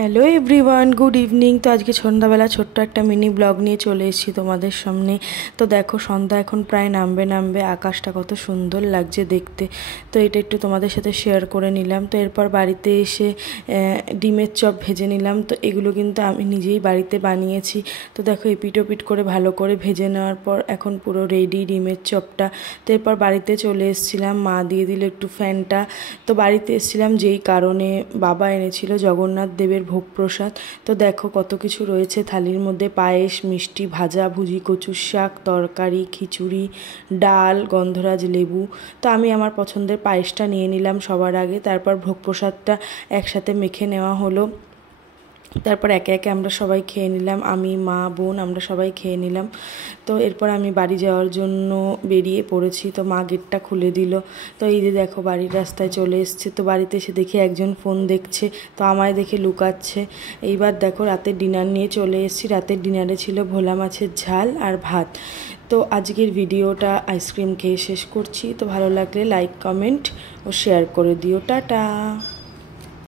Hello everyone, good evening. তো আজকে সন্ধ্যাবেলা ছোট্ট একটা মিনি ব্লগ নিয়ে চলে এসেছি তোমাদের সামনে। তো দেখো সন্ধ্যা এখন প্রায় নামবে, আকাশটা কত সুন্দর লাগছে দেখতে। তো এটা একটু তোমাদের সাথে শেয়ার করে নিলাম। তো এরপর বাড়িতে এসে ডিমের চপ ভেজে নিলাম। তো এগুলো কিন্তু আমি নিজেই বাড়িতে বানিয়েছি। তো দেখো এপিট ওপিট করে ভালো করে ভেজে নেওয়ার পর এখন পুরো রেডি ডিমের চপটা। তো এরপর বাড়িতে চলে এসেছিলাম, মা দিয়ে দিল একটু ফ্যানটা। তো বাড়িতে এসেছিলাম যেই কারণে, বাবা এনেছিল জগন্নাথ দেবের ভোগ প্রসাদ। তো দেখো কত কিছু রয়েছে থালির মধ্যে, পায়েস, মিষ্টি, ভাজা ভুজি, কচুর শাক, তরকারি, খিচুড়ি, ডাল, গন্ধরাজ লেবু। তো আমি আমার পছন্দের পায়েসটা নিয়ে নিলাম সবার আগে, তারপর ভোগ প্রসাদটা একসাথে মেখে নেওয়া হলো। তারপর একে একে আমরা সবাই খেয়ে নিলাম, আমি, মা, বোন, আমরা সবাই খেয়ে নিলাম। তো এরপর আমি বাড়ি যাওয়ার জন্য বেরিয়ে পড়েছি। তো মা গেটটা খুলে দিল। তো এই যে দেখো বাড়ির রাস্তায় চলে এসছে। তো বাড়িতে এসে দেখি একজন ফোন দেখছে, তো আমায় দেখে লুকাচ্ছে। এইবার দেখো রাতের ডিনার নিয়ে চলে এসেছি। রাতের ডিনারে ছিল ভোলা মাছের ঝাল আর ভাত। তো আজকের ভিডিওটা আইসক্রিম খেয়ে শেষ করছি। তো ভালো লাগলে লাইক, কমেন্ট ও শেয়ার করে দিও। টাটা।